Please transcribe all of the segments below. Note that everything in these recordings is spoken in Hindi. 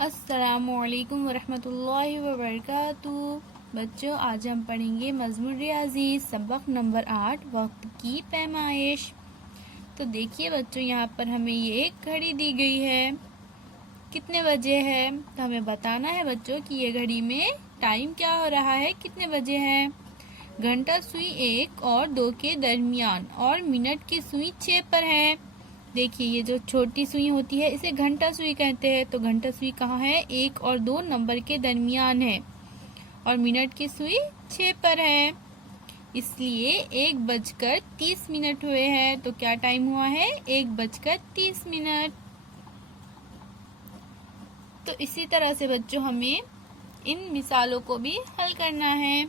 अस्सलामुअलैकुम वरहमतुल्लाहि वबरकातुहू। बच्चों, आज हम पढ़ेंगे मज़मून रियाज़ी सबक नंबर 8 वक्त की पैमाइश। तो देखिए बच्चों, यहाँ पर हमें ये एक घड़ी दी गई है। कितने बजे है तो हमें बताना है बच्चों कि ये घड़ी में टाइम क्या हो रहा है, कितने बजे है। घंटा सुई 1 और 2 के दरमियान और मिनट की सुई 6 पर है। देखिए, ये जो छोटी सुई होती है इसे घंटा सुई कहते हैं। तो घंटा सुई कहाँ है? 1 और 2 नंबर के दरमियान है और मिनट की सुई 6 पर है, इसलिए 1:30 हुए हैं। तो क्या टाइम हुआ है? 1:30। तो इसी तरह से बच्चों हमें इन मिसालों को भी हल करना है।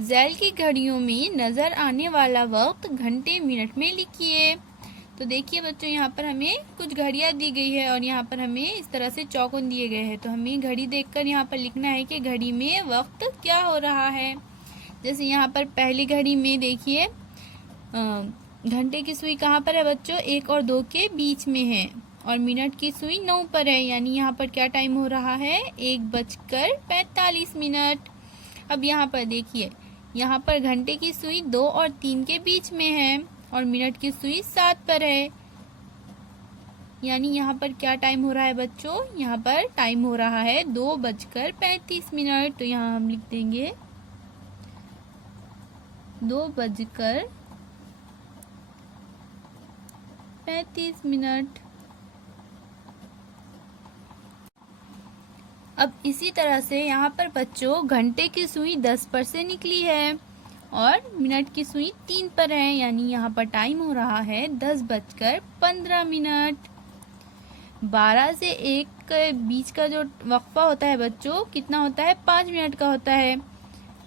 ज़ैल की घड़ियों में नजर आने वाला वक्त घंटे मिनट में लिखिए। तो देखिए बच्चों, यहाँ पर हमें कुछ घड़ियां दी गई है और यहाँ पर हमें इस तरह से चौकोन दिए गए हैं। तो हमें घड़ी देखकर यहाँ पर लिखना है कि घड़ी में वक्त क्या हो रहा है। जैसे यहाँ पर पहली घड़ी में देखिए, घंटे की सुई कहाँ पर है बच्चों? 1 और 2 के बीच में है और मिनट की सुई 9 पर है, यानी यहाँ पर क्या टाइम हो रहा है? 1:45। अब यहाँ पर देखिए, यहाँ पर घंटे की सुई 2 और 3 के बीच में है और मिनट की सुई 7 पर है, यानी यहाँ पर क्या टाइम हो रहा है बच्चों? यहाँ पर टाइम हो रहा है 2:35। तो यहाँ हम लिख देंगे 2:35। अब इसी तरह से यहाँ पर बच्चों घंटे की सुई 10 पर से निकली है और मिनट की सुई 3 पर है, यानी यहाँ पर टाइम हो रहा है 10:15। 12 से 1 के बीच का जो वक्फा होता है बच्चों, कितना होता है? 5 मिनट का होता है।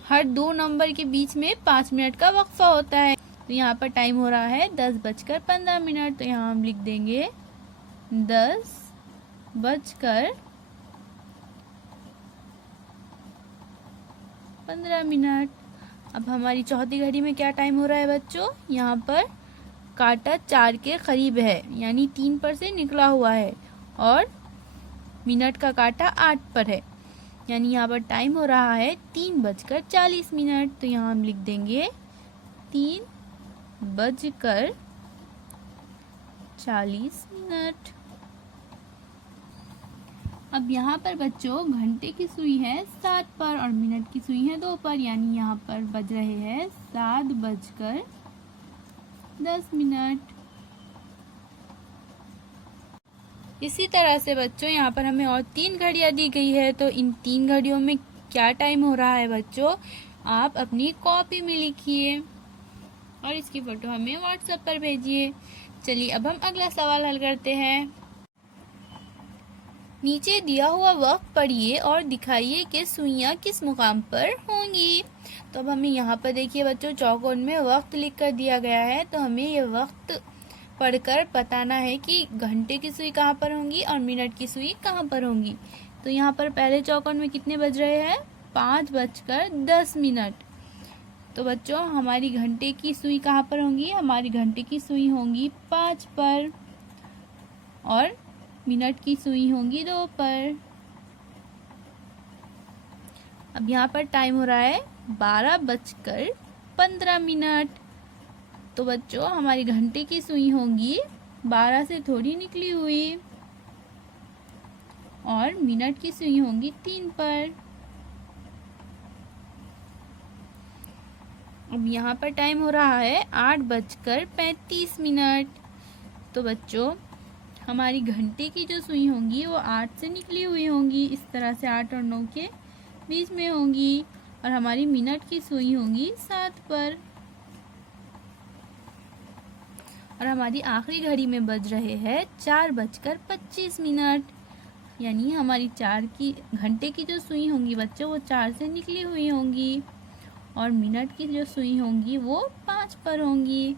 हर 2 नंबर के बीच में 5 मिनट का वक्फा होता है। तो यहाँ पर टाइम हो रहा है 10:15। तो यहाँ हम लिख देंगे 10:15। अब हमारी चौथी घड़ी में क्या टाइम हो रहा है बच्चों? यहाँ पर काटा 4 के करीब है, यानी 3 पर से निकला हुआ है और मिनट का काटा 8 पर है, यानी यहाँ पर टाइम हो रहा है 3:40। तो यहाँ हम लिख देंगे 3:40। अब यहाँ पर बच्चों घंटे की सुई है 7 पर और मिनट की सुई है 2 पर, यानी यहाँ पर बज रहे हैं 7:10। इसी तरह से बच्चों यहाँ पर हमें और 3 घड़ियां दी गई है। तो इन 3 घड़ियों में क्या टाइम हो रहा है बच्चों? आप अपनी कॉपी में लिखिए और इसकी फोटो हमें व्हाट्सएप पर भेजिए। चलिए अब हम अगला सवाल हल करते हैं। नीचे दिया हुआ वक्त पढ़िए और दिखाइए कि सुइयां किस मुकाम पर होंगी। तो अब हमें यहाँ पर देखिए बच्चों, चौकोन में वक्त लिख कर दिया गया है। तो हमें ये वक्त पढ़कर बताना है कि घंटे की सुई कहाँ पर होंगी और मिनट की सुई कहाँ पर होंगी। तो यहाँ पर पहले चौकोन में कितने बज रहे हैं? 5:10। तो बच्चों हमारी घंटे की सुई कहाँ पर होंगी? हमारी घंटे की सुई होंगी 5 पर और मिनट की सुई होंगी 2 पर। अब यहाँ पर टाइम हो रहा है 12:15। तो बच्चों हमारी घंटे की सुई होंगी 12 से थोड़ी निकली हुई और मिनट की सुई होंगी 3 पर। अब यहाँ पर टाइम हो रहा है 8:35। तो बच्चों हमारी घंटे की जो सुई होंगी वो 8 से निकली हुई होंगी, इस तरह से 8 और 9 के बीच में होंगी और हमारी मिनट की सुई होंगी 7 पर। और हमारी आखिरी घड़ी में बज रहे हैं 4:25, यानी हमारी घंटे की जो सुई होंगी बच्चों वो 4 से निकली हुई होंगी और मिनट की जो सुई होंगी वो 5 पर होंगी।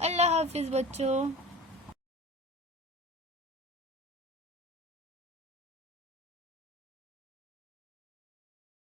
अल्लाह हाफिज बच्चों।